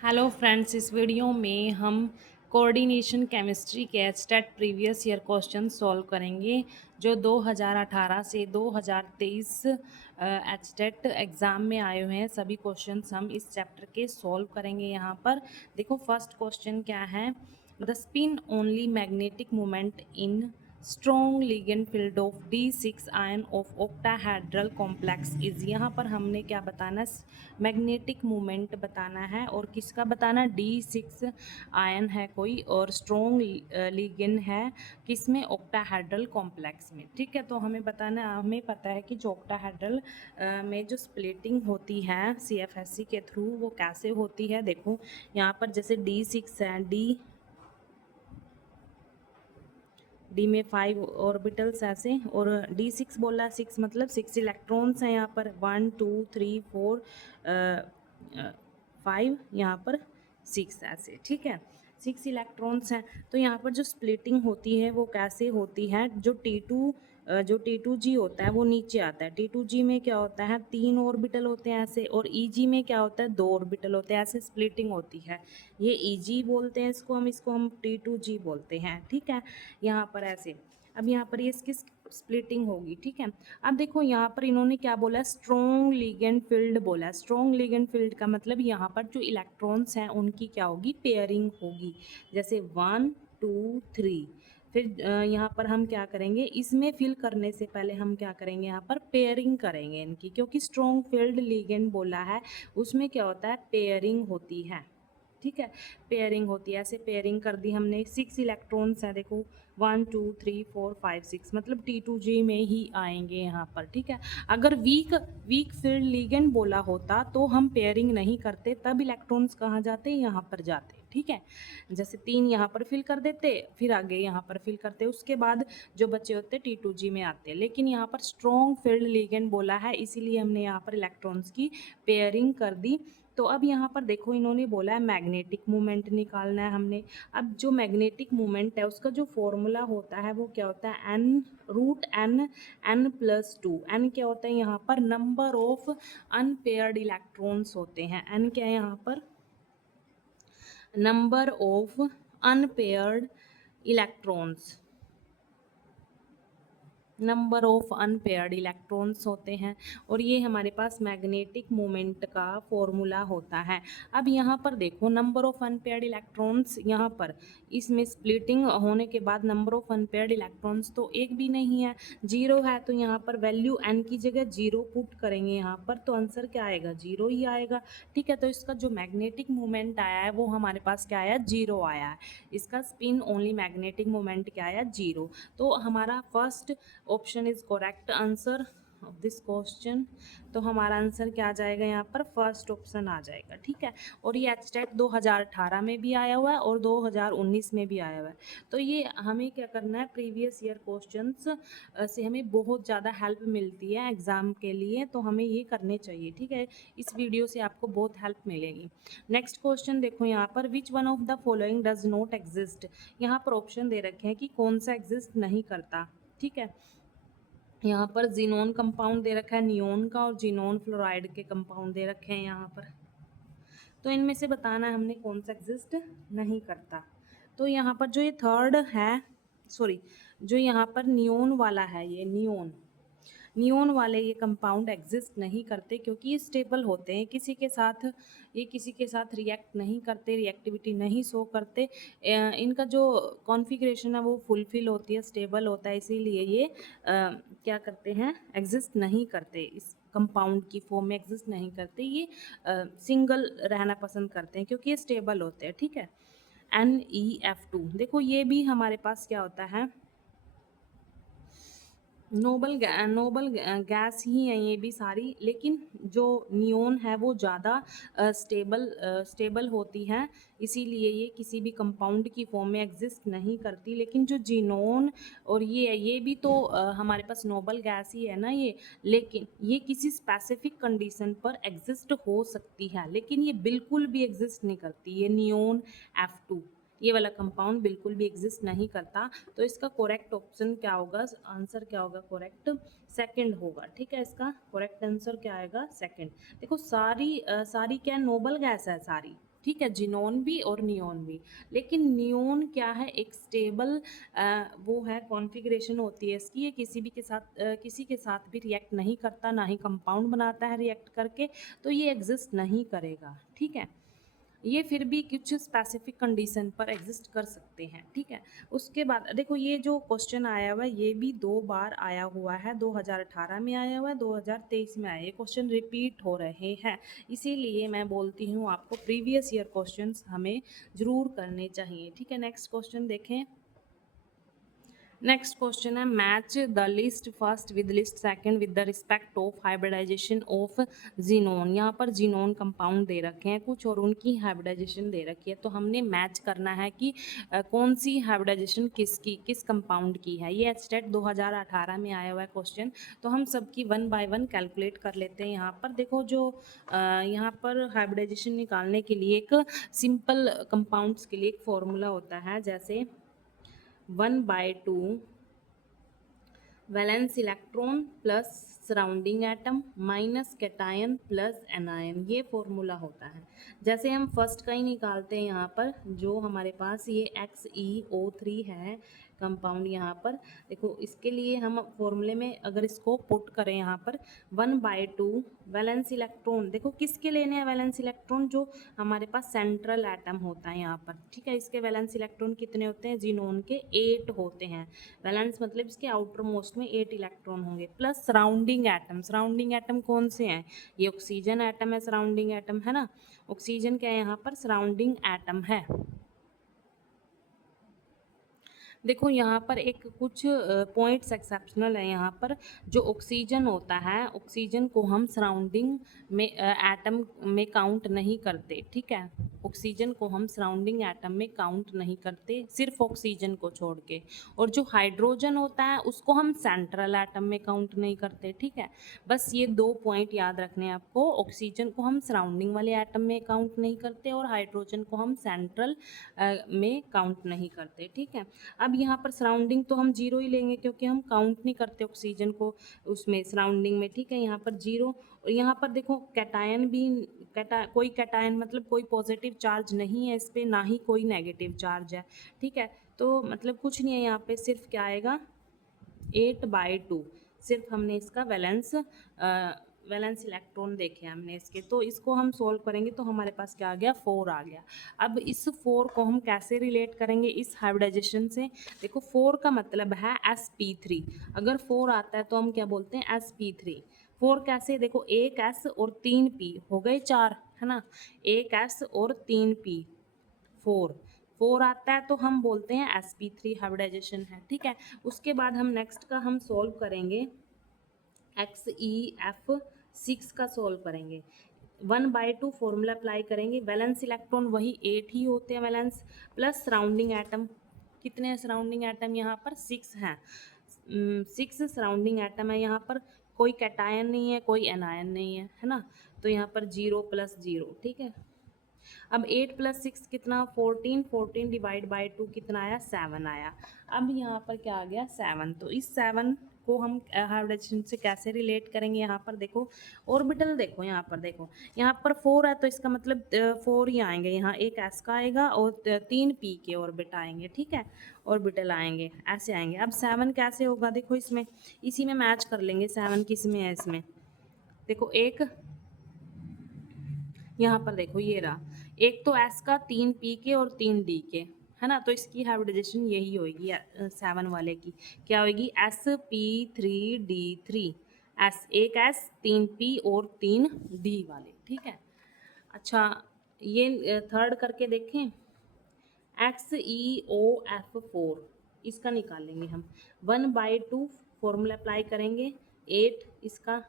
Hello friends, इस video में हम कोऑर्डिनेशन केमिस्ट्री के HTET previous year question solve करेंगे जो 2018 से 2023 एचटेट एग्ज़ाम में आए हुए हैं। सभी क्वेश्चंस हम इस चैप्टर के सॉल्व करेंगे। यहाँ पर देखो, फर्स्ट क्वेश्चन क्या है। The spin only magnetic moment in strong ligand field of D6 ion of octahedral complex is. यहाँ पर हमने क्या बताना, मैग्नेटिक मोमेंट बताना है और किसका बताना, D6 आयन है कोई और स्ट्रॉन्ग लिगेंड है किसमें, ऑक्टाहेड्रल कॉम्प्लेक्स में। ठीक है, तो हमें बताना, हमें पता है कि जो ऑक्टाहेड्रल में जो स्प्लिटिंग होती है CFSE के थ्रू वो कैसे होती है। देखो यहाँ पर जैसे D6 है, डी में 5 ऑर्बिटल्स ऐसे, और D6 बोला, 6 मतलब 6 इलेक्ट्रॉन्स हैं यहाँ पर, 1 2 3 4 5, यहाँ पर 6 ऐसे। ठीक है, 6 इलेक्ट्रॉन्स हैं। तो यहाँ पर जो स्प्लिटिंग होती है वो कैसे होती है, जो T2G होता है वो नीचे आता है। T2G में क्या होता है, 3 ऑर्बिटल होते हैं ऐसे, और EG में क्या होता है, 2 ऑर्बिटल होते हैं ऐसे, स्प्लिटिंग होती है। ये EG बोलते हैं इसको हम T2G बोलते हैं। ठीक है, यहाँ पर ऐसे। अब यहाँ पर ये इसकी स्प्लिटिंग होगी। ठीक है, अब देखो यहाँ पर इन्होंने क्या बोला, स्ट्रॉन्ग लिगेंड फील्ड बोला। स्ट्रॉन्ग लिगेंड फील्ड का मतलब यहाँ पर जो इलेक्ट्रॉन्स हैं उनकी क्या होगी, पेयरिंग होगी। जैसे 1 2 3, फिर यहाँ पर हम क्या करेंगे, इसमें फिल करने से पहले हम क्या करेंगे, यहाँ पर पेयरिंग करेंगे इनकी, क्योंकि स्ट्रॉन्ग फील्ड लिगेंड बोला है, उसमें क्या होता है, पेयरिंग होती है। ठीक है, पेयरिंग होती है। ऐसे पेयरिंग कर दी हमने। 6 इलेक्ट्रॉन्स हैं, देखो 1 2 3 4 5 6, मतलब T2G में ही आएंगे यहाँ पर। ठीक है, अगर वीक वीक फील्ड लिगेंड बोला होता तो हम पेयरिंग नहीं करते, तब इलेक्ट्रॉन्स कहाँ जाते, यहाँ पर जाते। ठीक है, जैसे 3 यहाँ पर फिल कर देते, फिर आगे यहाँ पर फिल करते, उसके बाद जो बच्चे होते T2G में आते। लेकिन यहाँ पर स्ट्रॉन्ग फील्ड लिगेंड बोला है, इसीलिए हमने यहाँ पर इलेक्ट्रॉन्स की पेयरिंग कर दी। तो अब यहाँ पर देखो, इन्होंने बोला है मैग्नेटिक मोमेंट निकालना है हमने। अब जो मैग्नेटिक मोमेंट है उसका जो फॉर्मूला होता है वो क्या होता है, n√n+2। n क्या होता है, यहाँ पर नंबर ऑफ अनपेयर्ड इलेक्ट्रॉन्स होते हैं। n क्या है यहाँ पर, number of unpaired electrons, number of unpaired electrons होते हैं, और ये हमारे पास मैग्नेटिक मोमेंट का फॉर्मूला होता है। अब यहाँ पर देखो, नंबर ऑफ अनपेयर्ड इलेक्ट्रॉन्स, यहाँ पर इसमें स्प्लिटिंग होने के बाद नंबर ऑफ अनपेयर्ड इलेक्ट्रॉन्स तो एक भी नहीं है, 0 है। तो यहाँ पर वैल्यू n की जगह 0 पुट करेंगे यहाँ पर, तो आंसर क्या आएगा, 0 ही आएगा। ठीक है, तो इसका जो मैग्नेटिक मोमेंट आया है वो हमारे पास क्या आया, 0 आया है। इसका स्पिन ओनली मैग्नेटिक मोमेंट क्या आया, 0। तो हमारा first option is correct answer of this question. तो हमारा आंसर क्या आ जाएगा, यहाँ पर फर्स्ट ऑप्शन आ जाएगा। ठीक है, और ये एचटेट 2018 में भी आया हुआ है और 2019 में भी आया हुआ है। तो ये हमें क्या करना है, प्रीवियस ईयर क्वेश्चंस से हमें बहुत ज़्यादा हेल्प मिलती है एग्ज़ाम के लिए, तो हमें ये करने चाहिए। ठीक है, इस वीडियो से आपको बहुत हेल्प मिलेगी। नेक्स्ट क्वेश्चन देखो यहाँ पर, which one of the following does not exist. यहाँ पर ऑप्शन दे रखे हैं कि कौन सा एग्जिस्ट नहीं करता। ठीक है, यहाँ पर जीनोन कंपाउंड दे रखा है नियोन का, और जीनोन फ्लोराइड के कंपाउंड दे रखे हैं यहाँ पर। तो इनमें से बताना है हमने कौन सा एग्जिस्ट नहीं करता। तो यहाँ पर जो ये थर्ड है, सॉरी, जो यहाँ पर नियोन वाला है, ये नियोन वाले ये कंपाउंड एग्जिस्ट नहीं करते, क्योंकि ये स्टेबल होते हैं, किसी के साथ रिएक्ट नहीं करते, रिएक्टिविटी नहीं शो करते। इनका जो कॉन्फ़िगरेशन है वो फुलफिल होती है, स्टेबल होता है, इसीलिए ये क्या करते हैं, एग्जिस्ट नहीं करते, इस कंपाउंड की फॉर्म में एग्जिस्ट नहीं करते। ये सिंगल रहना पसंद करते हैं क्योंकि ये स्टेबल होते हैं। ठीक है, NeF2 देखो, ये भी हमारे पास क्या होता है, नोबल गैस ही हैं ये भी सारी, लेकिन जो नियोन है वो ज़्यादा स्टेबल होती हैं, इसीलिए ये किसी भी कंपाउंड की फॉर्म में एग्जिस्ट नहीं करती। लेकिन जो जीनोन और ये भी तो हमारे पास नोबल गैस ही है ना ये, लेकिन ये किसी स्पेसिफिक कंडीशन पर एग्जिस्ट हो सकती है, लेकिन ये बिल्कुल भी एग्जिस्ट नहीं करती। ये नियोन F2 ये वाला कंपाउंड बिल्कुल भी एग्जिस्ट नहीं करता। तो इसका करेक्ट ऑप्शन क्या होगा, आंसर क्या होगा, करेक्ट सेकंड होगा। ठीक है, इसका करेक्ट आंसर क्या आएगा, सेकंड। देखो सारी क्या नोबल गैस है सारी, ठीक है, जिनोन भी और नियोन भी। लेकिन नियोन क्या है, एक स्टेबल वो है, कॉन्फ़िगरेशन होती है इसकी, ये किसी के साथ भी रिएक्ट नहीं करता, ना ही कंपाउंड बनाता है रिएक्ट करके, तो ये एग्जिस्ट नहीं करेगा, ठीक है। ये फिर भी कुछ स्पेसिफिक कंडीशन पर एग्जिस्ट कर सकते हैं, ठीक है। उसके बाद देखो ये जो क्वेश्चन आया हुआ है ये भी 2 बार आया हुआ है, 2018 में आया हुआ है, 2023 में आया है, ये क्वेश्चन रिपीट हो रहे हैं। इसीलिए मैं बोलती हूँ आपको प्रीवियस ईयर क्वेश्चंस हमें ज़रूर करने चाहिए, ठीक है। नेक्स्ट क्वेश्चन देखें। नेक्स्ट क्वेश्चन है, match the list first with list second with the respect of hybridization of xenon. यहाँ पर जीनोन कंपाउंड दे रखे हैं कुछ और उनकी हाइब्रिडाइजेशन दे रखी है, तो हमने मैच करना है कि कौन सी हाइब्रिडाइजेशन किस कंपाउंड की है। ये स्टेट 2018 में आया हुआ है क्वेश्चन, तो हम सबकी 1 बाय 1 कैलकुलेट कर लेते हैं। यहाँ पर देखो जो यहाँ पर हाइब्रिडाइजेशन निकालने के लिए एक सिंपल कंपाउंड्स के लिए एक फॉर्मूला होता है, जैसे 1/2 valence electron plus surrounding atom minus cation plus anion, ये फॉर्मूला होता है। जैसे हम फर्स्ट का ही निकालते हैं, यहाँ पर जो हमारे पास ये XeO3 है कंपाउंड, यहाँ पर देखो इसके लिए हम फॉर्मूले में अगर इसको पुट करें यहाँ पर 1/2 वैलेंस इलेक्ट्रॉन, देखो किसके लेने हैं वैलेंस इलेक्ट्रॉन, जो हमारे पास सेंट्रल एटम होता है यहाँ पर, ठीक है। इसके वैलेंस इलेक्ट्रॉन कितने होते हैं, जीनोन के 8 होते हैं। वैलेंस मतलब इसके आउटर मोस्ट में 8 इलेक्ट्रॉन होंगे, प्लस सराउंडिंग एटम कौन से हैं, ये ऑक्सीजन एटम है, सराउंडिंग एटम है ना। ऑक्सीजन क्या है यहाँ पर, सराउंडिंग एटम है। देखो यहाँ पर एक कुछ पॉइंट्स एक्सेप्शनल है यहाँ पर। जो ऑक्सीजन होता है, ऑक्सीजन को हम सराउंडिंग में एटम में काउंट नहीं करते, ठीक है। ऑक्सीजन को हम सराउंडिंग एटम में काउंट नहीं करते, सिर्फ ऑक्सीजन को छोड़ के। और जो हाइड्रोजन होता है उसको हम सेंट्रल एटम में काउंट नहीं करते, ठीक है। बस ये 2 पॉइंट याद रखने हैं आपको, ऑक्सीजन को हम सराउंडिंग वाले एटम में काउंट नहीं करते और हाइड्रोजन को हम सेंट्रल में काउंट नहीं करते, ठीक है। अब यहाँ पर सराउंडिंग तो हम 0 ही लेंगे क्योंकि हम काउंट नहीं करते ऑक्सीजन को उसमें सराउंडिंग में, ठीक है। यहाँ पर 0, और यहाँ पर देखो कैटायन भी, कोई कैटायन मतलब कोई पॉजिटिव चार्ज नहीं है इस पर, ना ही कोई नेगेटिव चार्ज है, ठीक है। तो मतलब कुछ नहीं है यहाँ पे, सिर्फ क्या आएगा 8/2, सिर्फ हमने इसका वैलेंस इलेक्ट्रॉन देखे हमने इसके, तो इसको हम सोल्व करेंगे तो हमारे पास क्या आ गया, 4 आ गया। अब इस 4 को हम कैसे रिलेट करेंगे इस हाइब्रिडाइजेशन से, देखो 4 का मतलब है sp3, अगर 4 आता है तो हम क्या बोलते हैं sp3। 4 कैसे, देखो एक s और 3 p हो गए 4, है ना, एक s और 3 p 4 आता है तो हम बोलते हैं sp3 हाइब्रिडाइजेशन है, ठीक है। उसके बाद हम नेक्स्ट का हम सोल्व करेंगे, XeF6 का सोल्व करेंगे, 1/2 फॉर्मूला अप्लाई करेंगे, वैलेंस इलेक्ट्रॉन वही 8 ही होते हैं वैलेंस, प्लस सराउंडिंग एटम, कितने हैं सराउंडिंग एटम यहाँ पर, 6 हैं। 6 सराउंडिंग एटम है यहाँ पर, कोई कैटायन नहीं है, कोई एनायन नहीं है ना, तो यहाँ पर 0 + 0, ठीक है। अब 8 + 6 कितना, 14, 14 डिवाइड बाई 2 कितना आया, 7 आया। अब यहाँ पर क्या आ गया, 7, तो इस 7 को हम हाइब्रिडाइजेशन से कैसे रिलेट करेंगे, यहाँ पर देखो ऑर्बिटल, देखो यहाँ पर देखो, यहाँ पर 4 है तो इसका मतलब 4 ही आएंगे, यहाँ एक s का आएगा और 3 p के ऑर्बिट आएंगे, ठीक है, ऑर्बिटल आएंगे, ऐसे आएंगे। अब 7 कैसे होगा, देखो इसमें इसी में मैच कर लेंगे, 7 किस में है, इसमें देखो एक यहाँ पर देखो ये रहा, एक तो S का 3 P के और 3 D के, है ना, तो इसकी हाइब्रिडाइजेशन यही होगी 7 वाले की, क्या होगी, sp3d3, एक S 3 P और 3 D वाले, ठीक है। अच्छा ये थर्ड करके देखें, XeOF4, इसका निकालेंगे हम, 1/2 फॉर्मूला अप्लाई करेंगे, 8 इसका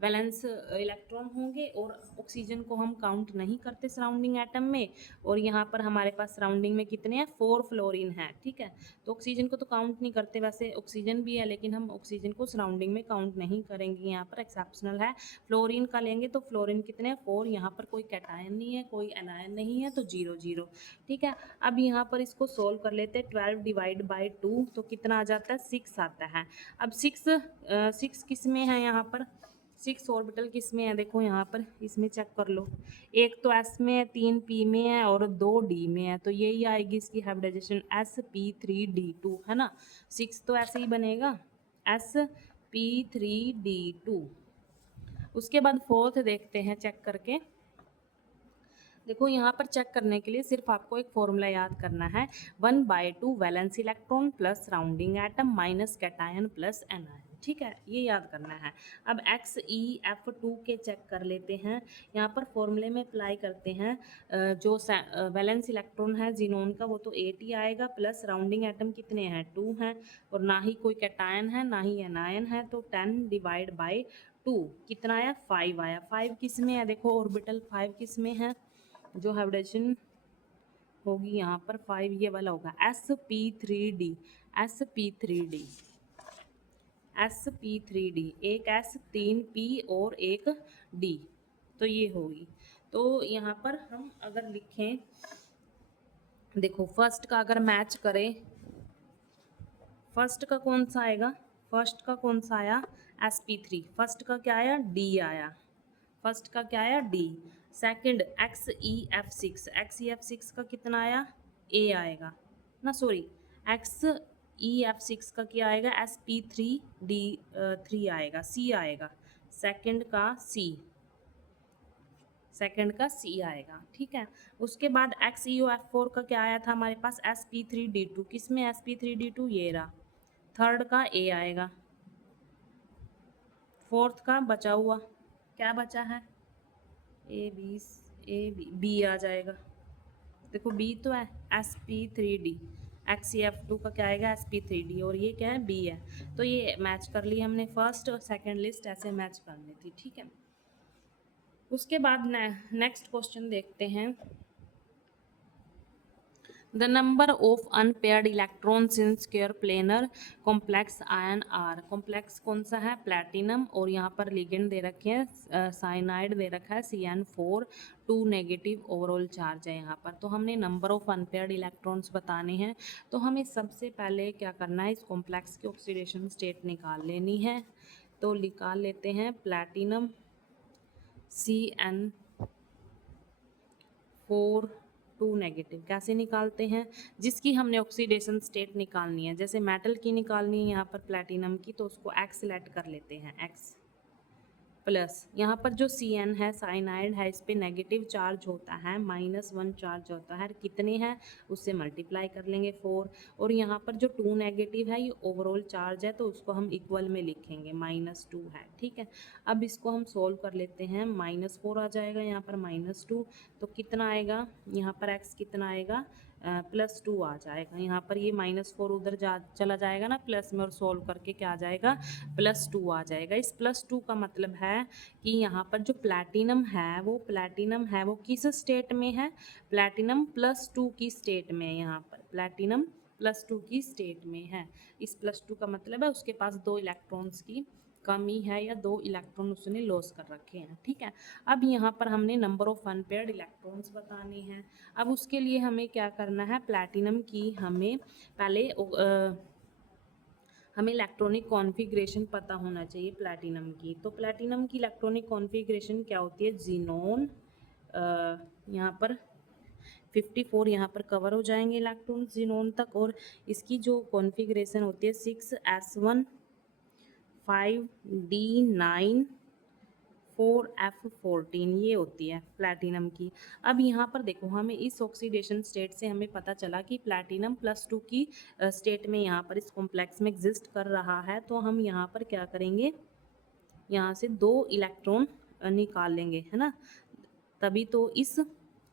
वैलेंस इलेक्ट्रॉन होंगे, और ऑक्सीजन को हम काउंट नहीं करते सराउंडिंग एटम में, और यहाँ पर हमारे पास सराउंडिंग में कितने हैं, 4 फ्लोरीन है, ठीक है। तो ऑक्सीजन को तो काउंट नहीं करते, वैसे ऑक्सीजन भी है लेकिन हम ऑक्सीजन को सराउंडिंग में काउंट नहीं करेंगे, यहाँ पर एक्सेप्शनल है। फ्लोरीन का लेंगे तो फ्लोरीन कितने हैं, 4, यहाँ पर कोई कैटायन नहीं है, कोई एनायन नहीं है, तो 0 0, ठीक है। अब यहाँ पर इसको सोल्व कर लेते हैं, 12 डिवाइड बाई 2 तो कितना आ जाता है, 6 आता है। अब 6 किस में है, यहाँ पर 6 ऑर्बिटल किस में है, देखो यहाँ पर इसमें चेक कर लो, एक तो एस में है, 3 पी में है और 2 डी में है, तो यही आएगी इसकी हाइब्रिडाइजेशन sp3d2 है ना। 6 तो ऐसे ही बनेगा sp3d2। उसके बाद फोर्थ देखते हैं चेक करके। देखो यहाँ पर चेक करने के लिए सिर्फ आपको एक फॉर्मूला याद करना है, 1/2 valence electron plus surrounding atom minus cation plus anion, ठीक है, ये याद करना है। अब XeF2 के चेक कर लेते हैं। यहाँ पर फॉर्मूले में अप्लाई करते हैं, जो वैलेंस इलेक्ट्रॉन है जिनोन का वो तो 8 ही आएगा, प्लस सराउंडिंग एटम कितने हैं 2 हैं, और ना ही कोई कैटायन है ना ही एनायन है, तो 10/2 कितना आया 5 आया। 5 किस में है, देखो ऑर्बिटल 5 किस में है, जो हाइब्रिडेशन होगी यहाँ पर 5 ये वाला होगा sp3d, sp3d, sp3d, एक s 3 p और एक d, तो ये होगी। तो यहाँ पर हम अगर लिखें, देखो फर्स्ट का अगर मैच करें, फर्स्ट का कौन सा आएगा, फर्स्ट का कौन सा आया sp3, फर्स्ट का क्या आया d आया, फर्स्ट का क्या आया डी। सेकंड XeF6, XeF6 का कितना आया ए आएगा ना, सॉरी XeF6 का क्या आएगा sp3d3 आएगा, सी आएगा, सेकंड का सी, सेकंड का सी आएगा, ठीक है। उसके बाद XeOF4 का क्या आया था हमारे पास sp3d2, किस में sp3d2 ये रहा, थर्ड का ए आएगा, फोर्थ का बचा हुआ क्या बचा है ए बी बी आ जाएगा, देखो बी तो है sp3d, XeF2 का क्या आएगा sp3d, और ये क्या है बी है, तो ये मैच कर लिया हमने, फर्स्ट और सेकंड लिस्ट ऐसे मैच करनी थी, ठीक है। उसके बाद नेक्स्ट क्वेश्चन देखते हैं, The number of unpaired electrons in square planar complex ion are, complex कौन सा है प्लैटिनम, और यहाँ पर लिगेंड दे रखे हैं साइनाइड दे रखा है CN4, 2 नेगेटिव ओवरऑल चार्ज है यहाँ पर। तो हमने नंबर ऑफ अनपेयर्ड इलेक्ट्रॉन्स बताने हैं, तो हमें सबसे पहले क्या करना है, इस कॉम्प्लेक्स की ऑक्सीडेशन स्टेट निकाल लेनी है। तो निकाल लेते हैं प्लैटिनम CN4 2 नेगेटिव, कैसे निकालते हैं, जिसकी हमने ऑक्सीडेशन स्टेट निकालनी है, जैसे मेटल की निकालनी है यहाँ पर प्लैटिनम की, तो उसको X सेलेक्ट कर लेते हैं, X प्लस यहाँ पर जो CN है साइनाइड है, इस पर नेगेटिव चार्ज होता है, -1 चार्ज होता है, कितने हैं उससे मल्टीप्लाई कर लेंगे 4, और यहाँ पर जो 2 नेगेटिव है ये ओवरऑल चार्ज है, तो उसको हम इक्वल में लिखेंगे -2 है, ठीक है। अब इसको हम सोल्व कर लेते हैं, -4 आ जाएगा यहाँ पर -2, तो कितना आएगा यहाँ पर X कितना आएगा +2 आ जाएगा, यहाँ पर ये -4 उधर चला जाएगा ना प्लस में, और सोल्व करके क्या आ जाएगा +2 आ जाएगा। इस +2 का मतलब है कि यहाँ पर जो प्लैटिनम है वो किस स्टेट में है, प्लैटिनम +2 की स्टेट में है, यहाँ पर प्लैटिनम +2 की स्टेट में है। इस +2 का मतलब है उसके पास 2 इलेक्ट्रॉन्स की कमी है, या 2 इलेक्ट्रॉन उसने लॉस कर रखे हैं, ठीक है। अब यहाँ पर हमने नंबर ऑफ अनपेयर्ड इलेक्ट्रॉन्स बताने हैं। अब उसके लिए हमें क्या करना है, प्लैटिनम की हमें पहले हमें इलेक्ट्रॉनिक कॉन्फ़िगरेशन पता होना चाहिए प्लैटिनम की। तो प्लैटिनम की इलेक्ट्रॉनिक कॉन्फ़िगरेशन क्या होती है, जीनोन, यहाँ पर 54 यहाँ पर कवर हो जाएंगे इलेक्ट्रॉन जीनोन तक, और इसकी जो कॉन्फ़िगरेशन होती है 6s1 5d9 4f14 ये होती है प्लैटिनम की। अब यहाँ पर देखो हमें इस ऑक्सीडेशन स्टेट से हमें पता चला कि प्लैटिनम +2 की स्टेट में यहाँ पर इस कॉम्प्लेक्स में एग्जिस्ट कर रहा है, तो हम यहाँ पर क्या करेंगे, यहाँ से 2 इलेक्ट्रॉन निकाल लेंगे, है ना, तभी तो इस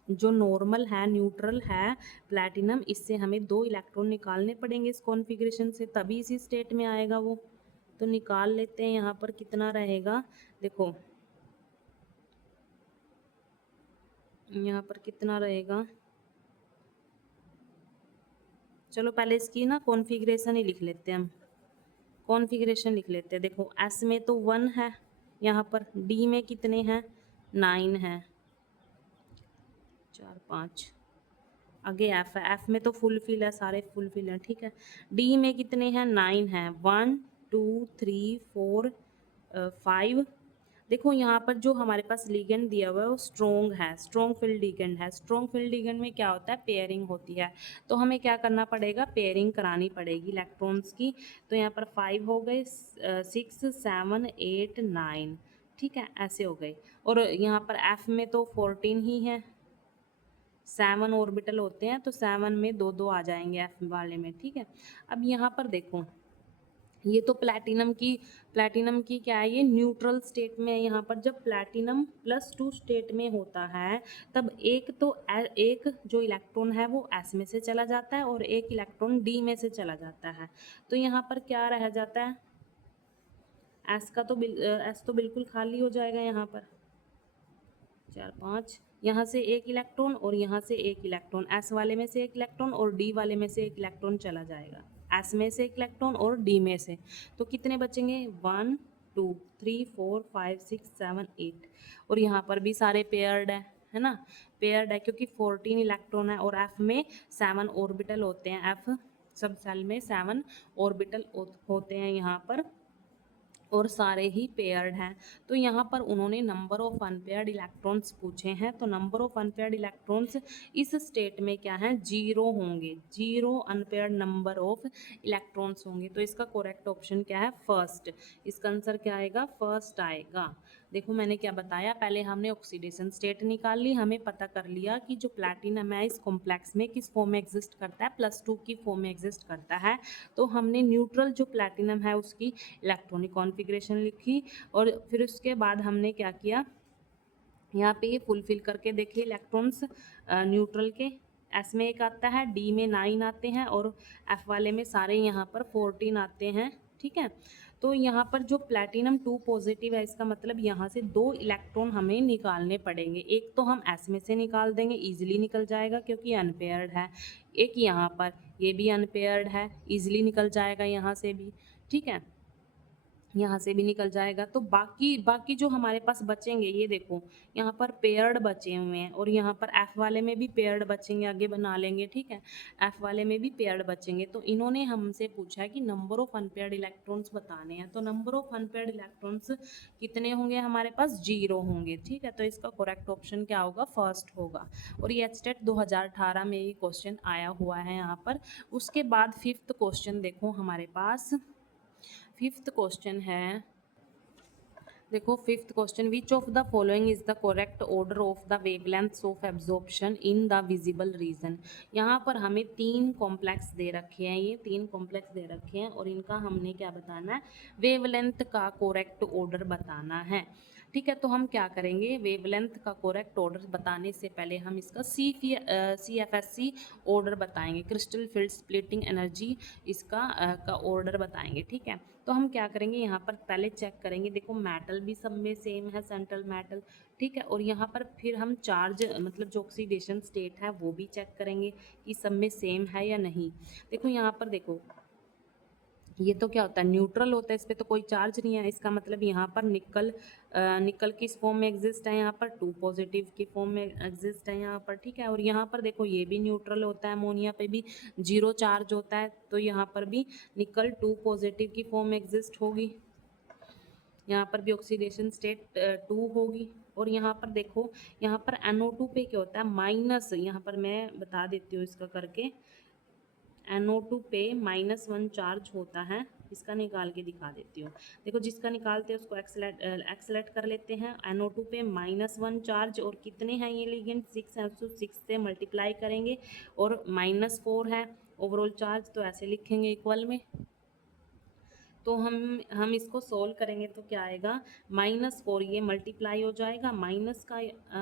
जो नॉर्मल है न्यूट्रल है प्लैटिनम, इससे हमें 2 इलेक्ट्रॉन निकालने पड़ेंगे इस कॉन्फ़िगरेशन से, तभी इसी स्टेट में आएगा वो। तो निकाल लेते हैं, यहाँ पर कितना रहेगा, देखो यहाँ पर कितना रहेगा, चलो पहले इसकी ना कॉन्फ़िगरेशन ही लिख लेते हैं, हम कॉन्फ़िगरेशन लिख लेते हैं। देखो S में तो 1 है, यहाँ पर D में कितने हैं 9 है, 4 5, आगे F है, F में तो फुल फिल है, सारे फुल फिल हैं, ठीक है। D में कितने हैं 9 हैं, 1 2 3 4 5, देखो यहाँ पर जो हमारे पास लिगेंड दिया हुआ है वो स्ट्रॉन्ग है, स्ट्रॉन्ग फील्ड लिगेंड है। स्ट्रॉन्ग फील्ड लिगेंड में क्या होता है, पेयरिंग होती है। तो हमें क्या करना पड़ेगा, पेयरिंग करानी पड़ेगी इलेक्ट्रॉन्स की। तो यहाँ पर 5 हो गए, 6 7 8 9, ठीक है, ऐसे हो गए। और यहाँ पर एफ में तो 14 ही है, 7 ऑर्बिटल होते हैं, तो 7 में 2 2 आ जाएंगे एफ वाले में, ठीक है। अब यहाँ पर देखो, ये तो प्लैटिनम की क्या है, ये न्यूट्रल स्टेट में है। यहाँ पर जब प्लैटिनम +2 स्टेट में होता है तब एक जो इलेक्ट्रॉन है वो एस में से चला जाता है और एक इलेक्ट्रॉन डी में से चला जाता है। तो यहाँ पर क्या रह जाता है, एस तो बिल्कुल खाली हो जाएगा। यहाँ पर 4 5, यहाँ से एक इलेक्ट्रॉन और यहाँ से एक इलेक्ट्रॉन, एस वाले में से एक इलेक्ट्रॉन और डी वाले में से एक इलेक्ट्रॉन चला जाएगा। एस में से एक इलेक्ट्रॉन और डी में से, तो कितने बचेंगे, 1 2 3 4 5 6 7 8। और यहाँ पर भी सारे पेयर्ड है ना, पेयर्ड है क्योंकि 14 इलेक्ट्रॉन है और एफ में 7 ऑर्बिटल होते हैं। एफ सब सेल में 7 ऑर्बिटल होते हैं यहाँ पर, और सारे ही पेयर्ड हैं। तो यहाँ पर उन्होंने नंबर ऑफ अनपेयर्ड इलेक्ट्रॉन्स पूछे हैं। तो नंबर ऑफ अनपेयर्ड इलेक्ट्रॉन्स इस स्टेट में क्या है, 0 होंगे। 0 अनपेयर्ड नंबर ऑफ इलेक्ट्रॉन्स होंगे। तो इसका करेक्ट ऑप्शन क्या है, फर्स्ट। इसका आंसर क्या आएगा, फर्स्ट आएगा। देखो मैंने क्या बताया, पहले हमने ऑक्सीडेशन स्टेट निकाल ली, हमें पता कर लिया कि जो प्लैटिनम है इस कॉम्प्लेक्स में किस फॉर्म में एग्जिस्ट करता है, +2 की फॉर्म में एग्जिस्ट करता है। तो हमने न्यूट्रल जो प्लैटिनम है उसकी इलेक्ट्रॉनिक कॉन्फ़िगरेशन लिखी, और फिर उसके बाद हमने क्या किया, यहाँ पे ये फुलफिल करके देखिए इलेक्ट्रॉन्स न्यूट्रल के। एस में 1 आता है, डी में 9 आते हैं और एफ वाले में सारे यहाँ पर 14 आते हैं, ठीक है। तो यहाँ पर जो प्लैटिनम 2 पॉजिटिव है, इसका मतलब यहाँ से 2 इलेक्ट्रॉन हमें निकालने पड़ेंगे। एक तो हम एस में से निकाल देंगे, इजीली निकल जाएगा क्योंकि अनपेयर्ड है। एक यहाँ पर ये भी अनपेयर्ड है, इजीली निकल जाएगा यहाँ से भी, ठीक है, यहाँ से भी निकल जाएगा। तो बाकी जो हमारे पास बचेंगे, ये देखो यहाँ पर पेयर्ड बचे हुए हैं और यहाँ पर एफ वाले में भी पेयर्ड बचेंगे, आगे बना लेंगे, ठीक है। एफ वाले में भी पेयर्ड बचेंगे। तो इन्होंने हमसे पूछा है कि नंबर ऑफ अनपेयर्ड इलेक्ट्रॉन्स बताने हैं। तो नंबर ऑफ अनपेयर्ड इलेक्ट्रॉन्स कितने होंगे हमारे पास, 0 होंगे, ठीक है। तो इसका करेक्ट ऑप्शन क्या होगा, फर्स्ट होगा। और ये एचटेट 2018 में ये क्वेश्चन आया हुआ है यहाँ पर। उसके बाद 5th क्वेश्चन देखो हमारे पास। 5th क्वेश्चन है, देखो 5th question, which of the following is the correct order of the wavelengths of absorption in the visible region. यहाँ पर हमें 3 कॉम्प्लेक्स दे रखे हैं, ये 3 कॉम्प्लेक्स दे रखे हैं और इनका हमने क्या बताना है, वेवलेंथ का करेक्ट ऑर्डर बताना है, ठीक है। तो हम क्या करेंगे, वेवलेंथ का करेक्ट ऑर्डर बताने से पहले हम इसका CFSC ऑर्डर बताएंगे, क्रिस्टल फील्ड स्प्लिटिंग एनर्जी इसका का ऑर्डर बताएंगे, ठीक है। तो हम क्या करेंगे, यहाँ पर पहले चेक करेंगे, देखो मेटल भी सब में सेम है, सेंट्रल मेटल, ठीक है। और यहाँ पर फिर हम चार्ज मतलब जो ऑक्सीडेशन स्टेट है वो भी चेक करेंगे कि सब में सेम है या नहीं। देखो यहाँ पर देखो, ये तो क्या होता है, न्यूट्रल होता है, इस पर तो कोई चार्ज नहीं है। इसका मतलब यहाँ पर निकल किस फॉर्म में एग्जिस्ट है, यहाँ पर 2 पॉजिटिव की फॉर्म में एग्जिस्ट है यहाँ पर, ठीक है। और यहाँ पर देखो ये भी न्यूट्रल होता है, अमोनिया पे भी 0 चार्ज होता है, तो यहाँ पर भी निकल 2 पॉजिटिव की फॉर्म में एग्जिस्ट होगी। यहाँ पर भी ऑक्सीडेशन स्टेट 2 होगी। और यहाँ पर देखो, यहाँ पर NO2 पे क्या होता है, माइनस, यहाँ पर मैं बता देती हूँ इसका करके, NO2 पे -1 चार्ज होता है। इसका निकाल के दिखा देती हूँ, देखो जिसका निकालते हैं उसको एक्सलेट कर लेते हैं। NO2 पे -1 चार्ज और कितने हैं ये लिगेंड, 6 है, तो 6 से मल्टीप्लाई करेंगे और -4 है ओवरऑल चार्ज, तो ऐसे लिखेंगे इक्वल में। तो हम इसको सोल्व करेंगे तो क्या आएगा, -4, ये मल्टीप्लाई हो जाएगा, माइनस का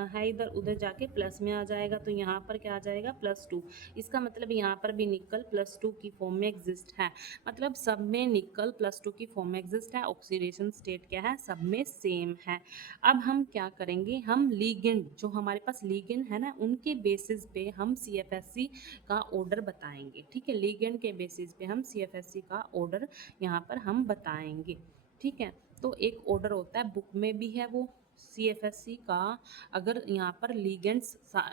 है इधर, उधर जाके प्लस में आ जाएगा, तो यहाँ पर क्या आ जाएगा, +2। इसका मतलब यहाँ पर भी निकल +2 की फॉर्म में एग्जिस्ट है, मतलब सब में निकल +2 की फॉर्म में एग्जिस्ट है। ऑक्सीडेशन स्टेट क्या है, सब में सेम है। अब हम क्या करेंगे, हम लीगेंड जो हमारे पास लीगेंड है ना, उनके बेसिस पे हम CFSC का ऑर्डर बताएंगे, ठीक है। लीगेंड के बेसिस पे हम CFSC का ऑर्डर यहाँ पर हम बताएंगे, ठीक है। तो एक ऑर्डर होता है, बुक में भी है वो CFSC का। अगर यहाँ पर लीगेंड्स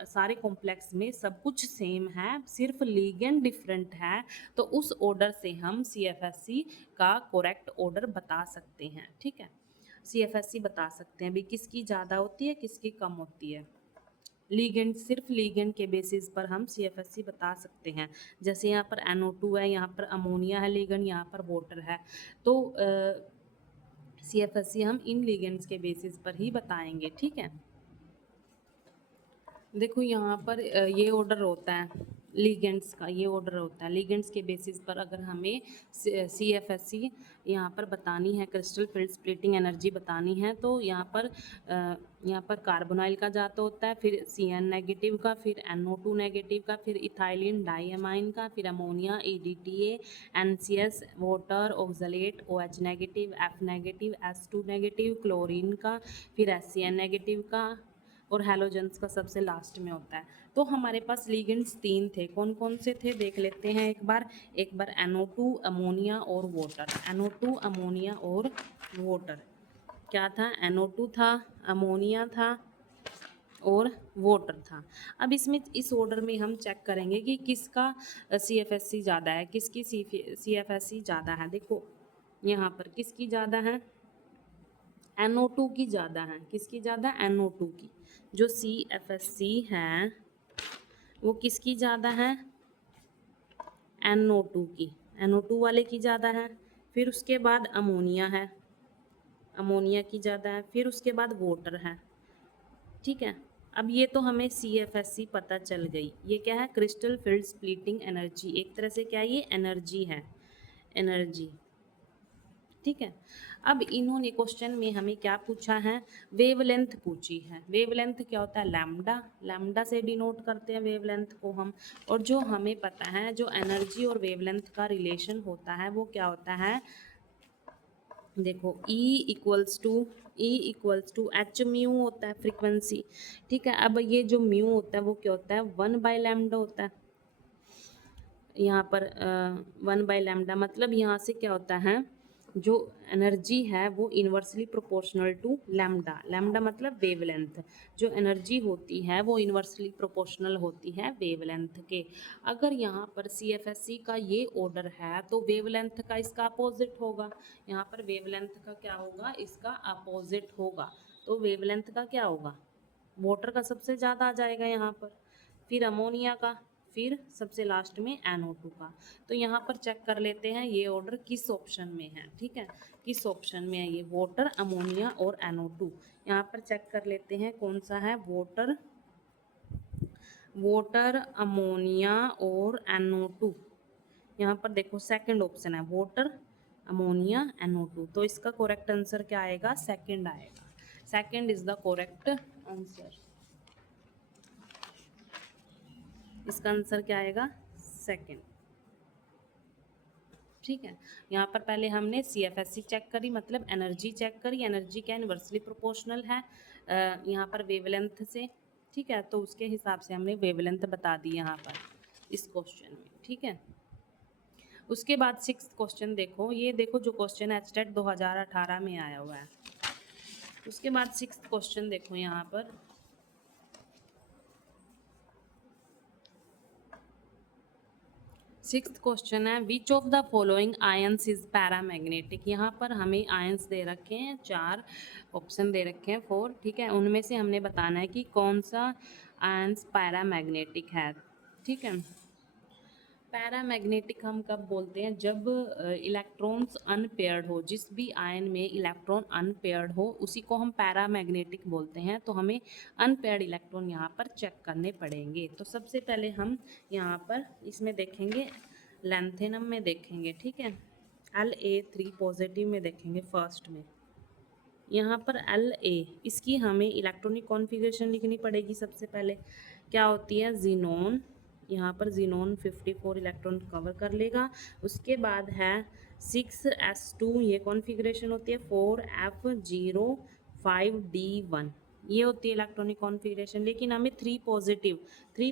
सारे कॉम्प्लेक्स में सब कुछ सेम है, सिर्फ लीगेंड डिफरेंट है, तो उस ऑर्डर से हम CFSC का करेक्ट ऑर्डर बता सकते हैं, ठीक है। CFSC बता सकते हैं भी किसकी ज़्यादा होती है किसकी कम होती है। लीगेंड, सिर्फ लीगेंड के बेसिस पर हम CFSC बता सकते हैं। जैसे यहाँ पर NO2 है, यहाँ पर अमोनिया है लीगेंड, यहाँ पर वाटर है, तो CFSC हम इन लीगेंड्स के बेसिस पर ही बताएंगे। ठीक है, देखो यहाँ पर ये ऑर्डर होता है लीगेंड्स का, ये ऑर्डर होता है लीगेंड्स के बेसिस पर अगर हमें CFSC यहाँ पर बतानी है, क्रिस्टल फील्ड स्प्लिटिंग एनर्जी बतानी है, तो यहाँ पर कार्बोनाइल का जाता होता है, फिर CN नेगेटिव का, फिर NO2 नेगेटिव का, फिर इथाइलिन डाइअमाइन का, फिर ammonia EDTA, NCS water oxalate OH negative, F negative, S2 negative chlorine का, फिर SCN नेगेटिव का, और हैलोजेंस का सबसे लास्ट में होता है। तो हमारे पास लीगेंड्स 3 थे, कौन कौन से थे देख लेते हैं एक बार। NO2 अमोनिया और वाटर, NO2 अमोनिया और वाटर। क्या था? NO2 था, अमोनिया था और वाटर था। अब इसमें इस ऑर्डर में हम चेक करेंगे कि किसका CFSC ज़्यादा है, किसकी CFSC ज़्यादा है। देखो यहाँ पर किसकी ज़्यादा है, NO2 की ज़्यादा है। किसकी ज़्यादा? NO2 की। जो CFSC है वो किसकी ज़्यादा है? NO2 की, NO2 वाले की ज़्यादा है। फिर उसके बाद अमोनिया है, अमोनिया की ज़्यादा है। फिर उसके बाद वाटर है। ठीक है, अब ये तो हमें CFSC पता चल गई। ये क्या है? Crystal field splitting energy. एक तरह से क्या ये एनर्जी है, एनर्जी। ठीक है, अब इन्होंने क्वेश्चन में हमें क्या पूछा है? वेवलेंथ पूछी है। वेवलेंथ क्या होता है? लैम्डा, लैम्डा से डिनोट करते हैं वेवलेंथ को हम। और जो हमें पता है जो एनर्जी और वेवलेंथ का रिलेशन होता है वो क्या होता है? देखो E equals to h mu होता है, फ्रीक्वेंसी। ठीक है, अब ये जो म्यू होता है वो क्या होता है? 1/λ होता है। यहाँ पर 1/λ मतलब यहाँ से क्या होता है, जो एनर्जी है वो inversely proportional to lambda. Lambda मतलब वेवलेंथ। जो एनर्जी होती है वो इन्वर्सली प्रोपोर्शनल होती है वेवलेंथ के। अगर यहाँ पर CFSC का ये ऑर्डर है तो वेवलेंथ का इसका अपोजिट होगा। यहाँ पर वेवलेंथ का क्या होगा? इसका अपोजिट होगा। तो वेवलेंथ का क्या होगा? वाटर का सबसे ज़्यादा आ जाएगा यहाँ पर, फिर अमोनिया का, फिर सबसे लास्ट में NO2 का। तो यहाँ पर चेक कर लेते हैं ये ऑर्डर किस ऑप्शन में है। ठीक है, किस ऑप्शन में है ये? वाटर, अमोनिया और NO2। यहाँ पर चेक कर लेते हैं कौन सा है। वाटर, वाटर, अमोनिया और NO2। यहाँ पर देखो सेकंड ऑप्शन है वाटर, अमोनिया, NO2। तो इसका करेक्ट आंसर क्या आएगा? सेकंड आएगा। Second is the correct answer. इसका आंसर क्या आएगा? सेकंड। ठीक है, यहाँ पर पहले हमने CFSC चेक करी, मतलब एनर्जी चेक करी। एनर्जी क्या इन्वर्सली प्रोपोर्शनल है यहाँ पर वेवलेंथ से। ठीक है, तो उसके हिसाब से हमने वेवलेंथ बता दी यहाँ पर इस क्वेश्चन में। ठीक है, उसके बाद 6th क्वेश्चन देखो। ये देखो जो क्वेश्चन एचटेट 2018 में आया हुआ है। उसके बाद 6th क्वेश्चन देखो यहाँ पर। 6th क्वेश्चन है which of the following ions is paramagnetic. यहाँ पर हमें आयंस दे रखे हैं, 4 ऑप्शन दे रखे हैं, 4। ठीक है, उनमें से हमने बताना है कि कौन सा आयंस पैरामैग्नेटिक है। ठीक है, पैरामैग्नेटिक हम कब बोलते हैं? जब इलेक्ट्रॉन्स अनपेयर्ड हो, जिस भी आयन में इलेक्ट्रॉन अनपेयर्ड हो उसी को हम पैरामैग्नेटिक बोलते हैं। तो हमें अनपेयर्ड इलेक्ट्रॉन यहाँ पर चेक करने पड़ेंगे। तो सबसे पहले हम यहाँ पर इसमें देखेंगे, लैंथेनम में देखेंगे। ठीक है, La3 पॉजिटिव में देखेंगे फर्स्ट में। यहाँ पर La, इसकी हमें इलेक्ट्रॉनिक कॉन्फ़िगरेशन लिखनी पड़ेगी सबसे पहले। क्या होती है? जीनोन। यहाँ पर जीनोन 54 इलेक्ट्रॉन कवर कर लेगा। उसके बाद है 6s2, ये कॉन्फ़िगरेशन होती है। 4f05d1, ये होती है इलेक्ट्रॉनिक कॉन्फ़िगरेशन। लेकिन हमें 3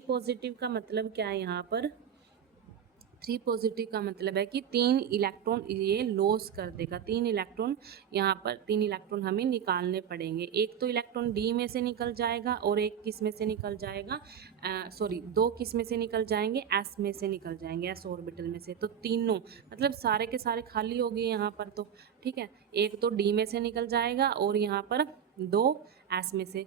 पॉजिटिव का मतलब क्या है? यहाँ पर 3 पॉजिटिव का मतलब है कि 3 इलेक्ट्रॉन ये लॉस कर देगा, 3 इलेक्ट्रॉन यहाँ पर 3 इलेक्ट्रॉन हमें निकालने पड़ेंगे। एक तो इलेक्ट्रॉन डी में से निकल जाएगा और एक किस में से निकल जाएगा, सॉरी 2 किस में से निकल जाएंगे, एस में से निकल जाएंगे, एस ऑर्बिटल में से। तो तीनों मतलब सारे के सारे खाली हो गए यहाँ पर, तो ठीक है, एक तो डी में से निकल जाएगा और यहाँ पर 2 एस में से।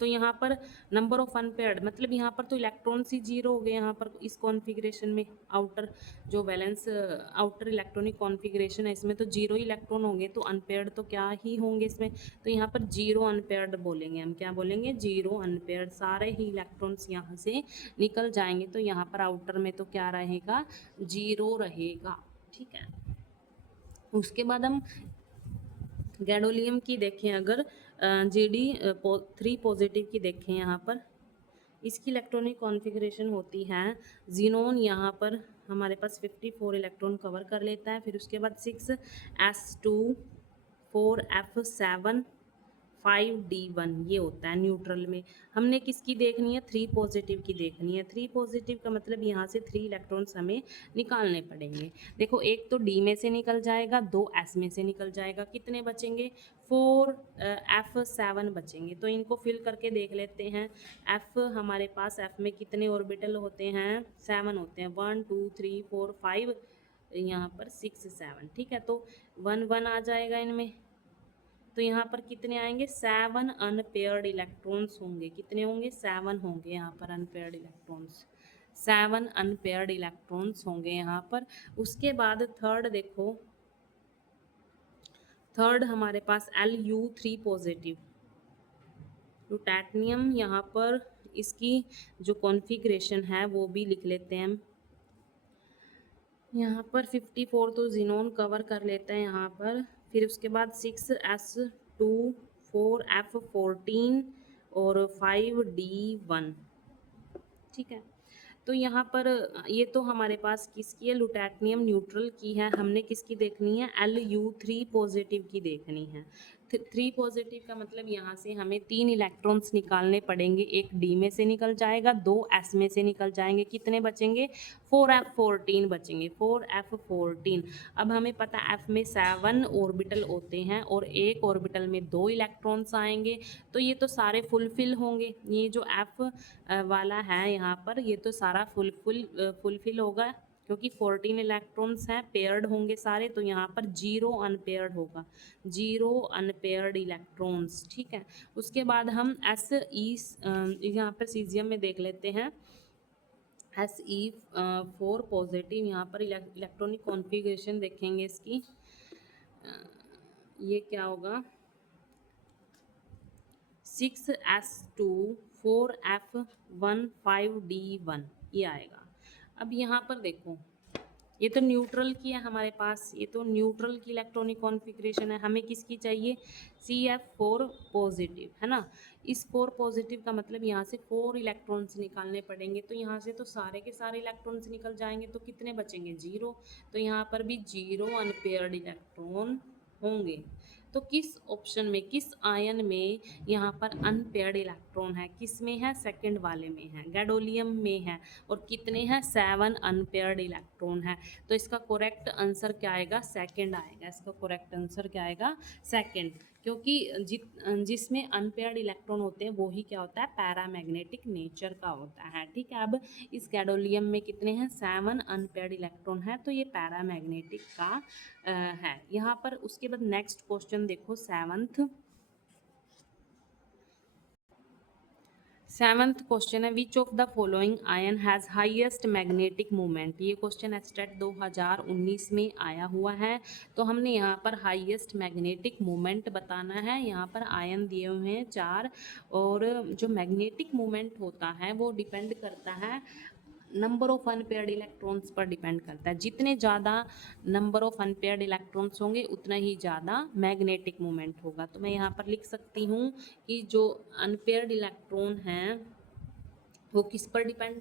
तो यहाँ पर नंबर ऑफ अनपेयर्ड मतलब यहाँ पर तो इलेक्ट्रॉन्स ही जीरो हो गए यहाँ पर इस कॉन्फ़िगरेशन में। आउटर जो बैलेंस आउटर इलेक्ट्रॉनिक कॉन्फ़िगरेशन है इसमें तो जीरो ही इलेक्ट्रॉन होंगे, तो अनपेयर्ड तो क्या ही होंगे इसमें। तो यहाँ पर जीरो अनपेयर्ड बोलेंगे हम, क्या बोलेंगे, जीरो अनपेयर्ड, सारे ही इलेक्ट्रॉन्स यहाँ से निकल जाएंगे। तो यहाँ पर आउटर में तो क्या रहेगा, जीरो रहेगा, ठीक है। उसके बाद हम गैडोलियम की देखें, अगर जेडी 3 पॉजिटिव की देखें यहाँ पर, इसकी इलेक्ट्रॉनिक कॉन्फ़िगरेशन होती है जीनोन, यहाँ पर हमारे पास 54 इलेक्ट्रॉन कवर कर लेता है। फिर उसके बाद 6s2 4f7 5d1 ये होता है न्यूट्रल में। हमने किसकी देखनी है, 3 पॉजिटिव की देखनी है। 3 पॉजिटिव का मतलब यहाँ से 3 इलेक्ट्रॉन्स हमें निकालने पड़ेंगे। देखो एक तो डी में से निकल जाएगा, 2 एस में से निकल जाएगा, कितने बचेंगे, 4f7 बचेंगे। तो इनको फिल करके देख लेते हैं। एफ हमारे पास एफ में कितने ऑर्बिटल होते हैं, 7 होते हैं, 1 2 3 4 5, यहाँ पर 6 7, ठीक है। तो 1 1 आ जाएगा इनमें, तो यहाँ पर कितने आएंगे, 7 अनपेयर्ड इलेक्ट्रॉन्स होंगे। कितने होंगे, 7 होंगे यहाँ पर अनपेयर्ड इलेक्ट्रॉन्स, 7 अनपेयर्ड इलेक्ट्रॉन्स होंगे यहाँ पर। उसके बाद थर्ड देखो, थर्ड हमारे पास Lu3 पॉजिटिव लुटेनियम, यहाँ पर इसकी जो कॉन्फ़िगरेशन है वो भी लिख लेते हैं हम। यहाँ पर 54 तो जीनोन कवर कर लेता है यहाँ पर। फिर उसके बाद 6s2 4f14 और 5d1, ठीक है। तो यहाँ पर ये तो हमारे पास किसकी है, लुटेनियम न्यूट्रल की है। हमने किसकी देखनी है, Lu3 पॉजिटिव की देखनी है। 3 पॉजिटिव का मतलब यहाँ से हमें 3 इलेक्ट्रॉन्स निकालने पड़ेंगे, एक डी में से निकल जाएगा, 2 एस में से निकल जाएंगे, कितने बचेंगे, 4f14 बचेंगे, 4f14। अब हमें पता एफ में 7 ऑर्बिटल होते हैं और एक ऑर्बिटल में 2 इलेक्ट्रॉन्स आएंगे, तो ये तो सारे फुलफिल होंगे। ये जो एफ वाला है यहाँ पर ये तो सारा फुलफिल होगा, क्योंकि 14 इलेक्ट्रॉन्स हैं, पेयर्ड होंगे सारे। तो यहाँ पर जीरो अनपेयर्ड होगा, जीरो अनपेयर्ड इलेक्ट्रॉन्स, ठीक है। उसके बाद हम SE यहाँ पर सीजियम में देख लेते हैं, SE4 पॉजिटिव, यहाँ पर इलेक्ट्रॉनिक कॉन्फ़िगरेशन देखेंगे इसकी, ये क्या होगा, 6s2 4f1 5d1 ये आएगा। अब यहाँ पर देखो, ये तो न्यूट्रल की है हमारे पास, ये तो न्यूट्रल की इलेक्ट्रॉनिक कॉन्फ़िगरेशन है। हमें किसकी चाहिए, CF4 पॉजिटिव, है ना। इस 4 पॉजिटिव का मतलब यहाँ से 4 इलेक्ट्रॉन्स निकालने पड़ेंगे। तो यहाँ से तो सारे के सारे इलेक्ट्रॉन्स निकल जाएंगे, तो कितने बचेंगे, जीरो। तो यहाँ पर भी जीरो अनपेयर्ड इलेक्ट्रॉन होंगे। तो किस ऑप्शन में, किस आयन में यहाँ पर अनपेयर्ड इलेक्ट्रॉन है, किस में है, सेकंड वाले में है, गैडोलियम में है। और कितने हैं, 7 अनपेयर्ड इलेक्ट्रॉन है। तो इसका करेक्ट आंसर क्या आएगा, सेकंड आएगा। इसका करेक्ट आंसर क्या आएगा, सेकंड, क्योंकि जिसमें अनपेयर्ड इलेक्ट्रॉन होते हैं वो ही क्या होता है, पैरामैग्नेटिक नेचर का होता है, ठीक है। अब इस गैडोलियम में कितने हैं, 7 अनपेयर्ड इलेक्ट्रॉन है, तो ये पैरामैग्नेटिक का है यहाँ पर। उसके बाद नेक्स्ट क्वेश्चन देखो, सेवंथ क्वेश्चन है, which of the following ion has highest magnetic moment. ये क्वेश्चन एस्टेट 2019 में आया हुआ है। तो हमने यहाँ पर हाईएस्ट मैग्नेटिक मोमेंट बताना है। यहाँ पर आयन दिए हुए हैं 4, और जो मैग्नेटिक मोमेंट होता है वो डिपेंड करता है नंबर ऑफ अनपेयर्ड इलेक्ट्रॉन्स पर डिपेंड करता है। जितने ज़्यादा नंबर ऑफ अनपेयर्ड इलेक्ट्रॉन्स होंगे उतना ही ज़्यादा मैग्नेटिक मोमेंट होगा। तो मैं यहाँ पर लिख सकती हूँ कि जो अनपेयर्ड इलेक्ट्रॉन हैं वो किस पर डिपेंड,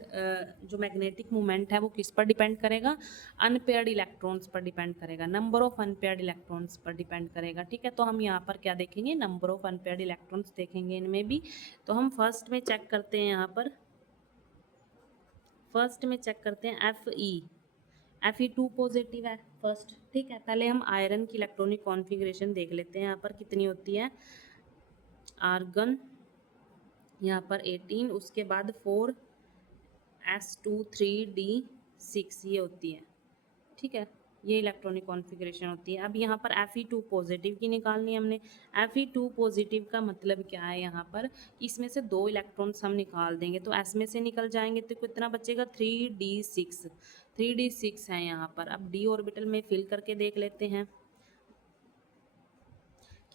जो मैग्नेटिक मोमेंट है वो किस पर डिपेंड करेगा, अनपेयर्ड इलेक्ट्रॉन्स पर डिपेंड करेगा, नंबर ऑफ अनपेयर्ड इलेक्ट्रॉन्स पर डिपेंड करेगा, ठीक है। तो हम यहाँ पर क्या देखेंगे, नंबर ऑफ अनपेयर्ड इलेक्ट्रॉन्स देखेंगे इनमें भी। तो हम फर्स्ट में चेक करते हैं यहाँ पर फर्स्ट में चेक करते हैं Fe2 पॉजिटिव है फर्स्ट, ठीक है। पहले हम आयरन की इलेक्ट्रॉनिक कॉन्फ़िगरेशन देख लेते हैं यहाँ पर कितनी होती है। आर्गन यहाँ पर 18, उसके बाद 4s2 3d6 ये होती है, ठीक है। ये इलेक्ट्रॉनिक कॉन्फ़िगरेशन होती है। अब यहाँ पर Fe2 पॉजिटिव की निकालनी है हमने। Fe2 पॉजिटिव का मतलब क्या है यहाँ पर, इसमें से 2 इलेक्ट्रॉन्स हम निकाल देंगे तो S में से निकल जाएंगे तो कितना बचेगा 3d6 है यहाँ पर। अब d ऑर्बिटल में फिल करके देख लेते हैं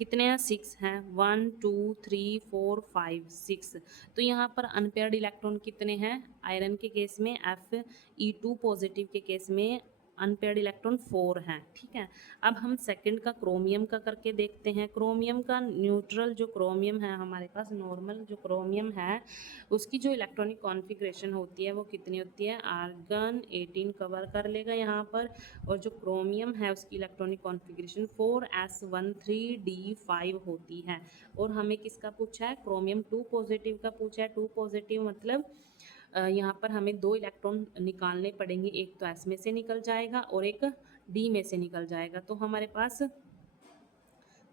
कितने हैं, 6 हैं, 1 2 3 4 5 6। तो यहाँ पर अनपेयर्ड इलेक्ट्रॉन कितने हैं आयरन के केस में, Fe2 पॉजिटिव के केस में अनपेयर्ड इलेक्ट्रॉन 4 हैं, ठीक है। अब हम सेकंड का क्रोमियम का करके देखते हैं। क्रोमियम का न्यूट्रल जो क्रोमियम है हमारे पास, नॉर्मल जो क्रोमियम है उसकी जो इलेक्ट्रॉनिक कॉन्फ़िगरेशन होती है वो कितनी होती है, आर्गन 18 कवर कर लेगा यहाँ पर, और जो क्रोमियम है उसकी इलेक्ट्रॉनिक कॉन्फ़िगरेशन 4s13d5 होती है। और हमें किसका पूछा है, क्रोमियम 2 पॉजिटिव का पूछा है। 2 पॉजिटिव मतलब यहाँ पर हमें 2 इलेक्ट्रॉन निकालने पड़ेंगे, एक तो S में से निकल जाएगा और एक D में से निकल जाएगा, तो हमारे पास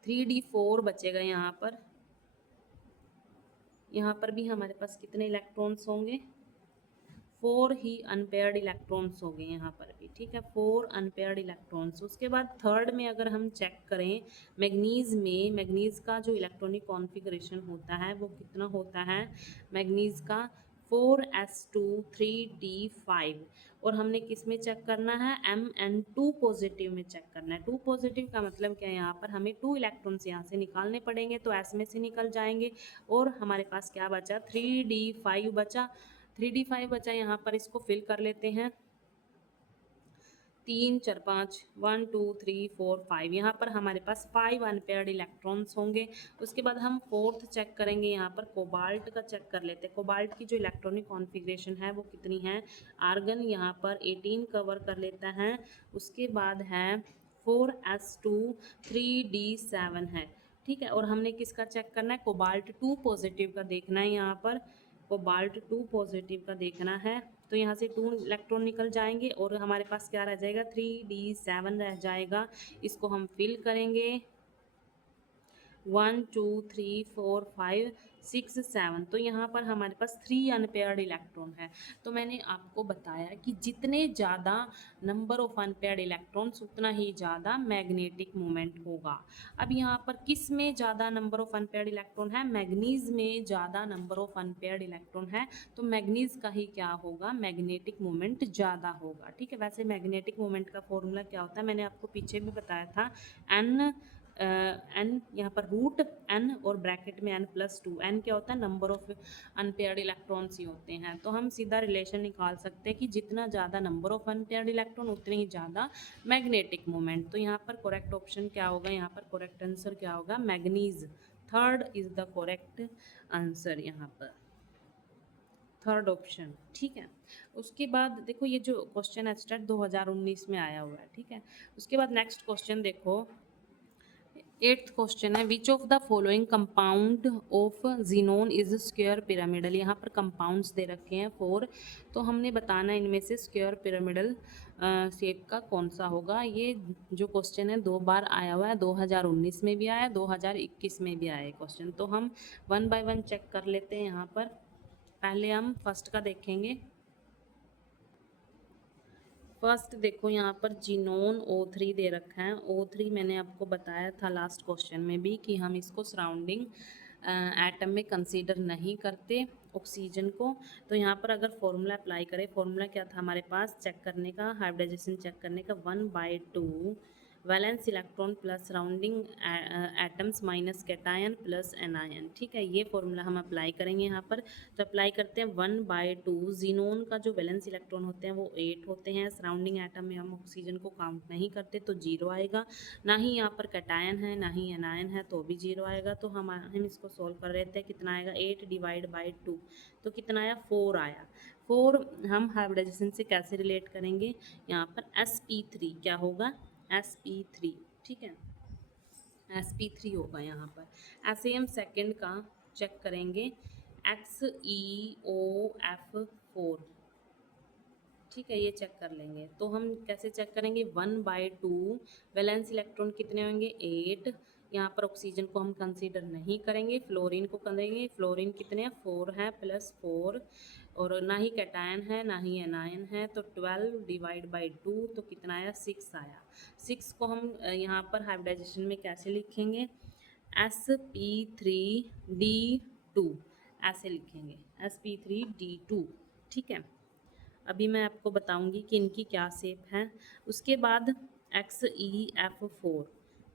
3d4 बचेगा यहाँ पर। यहाँ पर भी हमारे पास कितने इलेक्ट्रॉन्स होंगे, 4 ही अनपेयर्ड इलेक्ट्रॉन्स हो गए यहाँ पर भी, ठीक है, 4 अनपेयर्ड इलेक्ट्रॉन्स। उसके बाद थर्ड में अगर हम चेक करें मैग्नीज में, मैग्नीज का जो इलेक्ट्रॉनिक कॉन्फ़िगरेशन होता है वो कितना होता है, मैग्नीज का 4s2 3d5। और हमने किस में चेक करना है, Mn2 पॉजिटिव में चेक करना है। 2 पॉजिटिव का मतलब क्या है, यहाँ पर हमें 2 इलेक्ट्रॉन्स यहाँ से निकालने पड़ेंगे तो S में से निकल जाएंगे, और हमारे पास क्या बचा, 3d5 बचा। 3d5 बचा, यहाँ पर इसको फिल कर लेते हैं, 3 4 5 1 2 3 4 5, यहाँ पर हमारे पास 5 अनपेयर्ड इलेक्ट्रॉन्स होंगे। उसके बाद हम फोर्थ चेक करेंगे, यहाँ पर कोबाल्ट का चेक कर लेते हैं। कोबाल्ट की जो इलेक्ट्रॉनिक कॉन्फ़िगरेशन है वो कितनी है, आर्गन यहाँ पर 18 कवर कर लेता है, उसके बाद है 4s2 3d7 है, ठीक है। और हमने किसका चेक करना है, कोबाल्ट 2 पॉजिटिव का देखना है, यहाँ पर कोबाल्ट 2 पॉजिटिव का देखना है। तो यहाँ से 2 इलेक्ट्रॉन निकल जाएंगे और हमारे पास क्या रह जाएगा, 3d7 रह जाएगा। इसको हम फिल करेंगे, 1 2 3 4 5 6 7, तो यहाँ पर हमारे पास 3 अनपेयर्ड इलेक्ट्रॉन है। तो मैंने आपको बताया कि जितने ज़्यादा नंबर ऑफ अनपेयर्ड इलेक्ट्रॉन्स उतना ही ज़्यादा मैग्नेटिक मोमेंट होगा। अब यहाँ पर किस में ज़्यादा नंबर ऑफ अनपेयर्ड इलेक्ट्रॉन है, मैग्नीज में ज़्यादा नंबर ऑफ अनपेयर्ड इलेक्ट्रॉन है, तो मैग्नीज का ही क्या होगा, मैग्नेटिक मोमेंट ज़्यादा होगा, ठीक है। वैसे मैग्नेटिक मोमेंट का फॉर्मूला क्या होता है, मैंने आपको पीछे भी बताया था, एन यहाँ पर रूट एन और ब्रैकेट में n+2, एन क्या होता है, नंबर ऑफ अनपेयर्ड इलेक्ट्रॉन्स ही होते हैं। तो हम सीधा रिलेशन निकाल सकते हैं कि जितना ज़्यादा नंबर ऑफ अनपेयर्ड इलेक्ट्रॉन उतने ही ज़्यादा मैग्नेटिक मोमेंट। तो यहाँ पर करेक्ट ऑप्शन क्या होगा, यहाँ पर करेक्ट आंसर क्या होगा, manganese. Third is the correct answer, यहाँ पर थर्ड ऑप्शन, ठीक है। उसके बाद देखो ये जो क्वेश्चन है स्टार्ट 2019 में आया हुआ है, ठीक है। उसके बाद नेक्स्ट क्वेश्चन देखो, 8th क्वेश्चन है, which of the following compound of xenon is square pyramidal. यहाँ पर कंपाउंड्स दे रखे हैं 4, तो हमने बताना है इनमें से स्क्वायर पिरामिडल शेप का कौन सा होगा। ये जो क्वेश्चन है 2 बार आया हुआ है, 2019 में भी आया, 2021 में भी आया क्वेश्चन। तो हम 1 बाय 1 चेक कर लेते हैं। यहाँ पर पहले हम फर्स्ट का देखेंगे। फर्स्ट देखो यहाँ पर जिनोन O3 दे रखा है। O3 मैंने आपको बताया था लास्ट क्वेश्चन में भी कि हम इसको सराउंडिंग एटम में कंसीडर नहीं करते ऑक्सीजन को। तो यहाँ पर अगर फॉर्मूला अप्लाई करें, फॉर्मूला क्या था हमारे पास चेक करने का, हाइब्रिडाइजेशन चेक करने का, 1/2 valence electron plus surrounding atoms minus cation plus anion, ठीक है। ये फॉर्मूला हम अप्लाई करेंगे यहाँ पर। तो अप्लाई करते हैं 1/2, जीनोन का जो वैलेंस इलेक्ट्रॉन होते हैं वो 8 होते हैं, सराउंडिंग एटम में हम ऑक्सीजन को काउंट नहीं करते तो 0 आएगा, ना ही यहाँ पर कैटायन है ना ही एनायन है तो भी 0 आएगा। तो हम इसको सॉल्व कर रहे थे, कितना आएगा 8 डिवाइड बाई 2, तो कितना आया 4 आया। 4 हम हाइब्रिडाइजेशन से कैसे रिलेट करेंगे, यहाँ पर sp3 क्या होगा, sp3, ठीक है, sp3 होगा यहाँ पर। ऐसे ही हम सेकंड का चेक करेंगे, XeOF4, ठीक है, ये चेक कर लेंगे। तो हम कैसे चेक करेंगे, 1/2 वैलेंस इलेक्ट्रॉन कितने होंगे, 8। यहाँ पर ऑक्सीजन को हम कंसीडर नहीं करेंगे, फ्लोरीन को करेंगे। फ्लोरीन कितने हैं, 4 है, +4। और ना ही कैटायन है ना ही एनायन है, तो 12/2 तो कितना आया, 6 आया। 6 को हम यहाँ पर हाइब्रिडाइजेशन में कैसे लिखेंगे, sp3d2 ऐसे लिखेंगे, sp3d2। ठीक है, अभी मैं आपको बताऊंगी कि इनकी क्या शेप है। उसके बाद XeF4,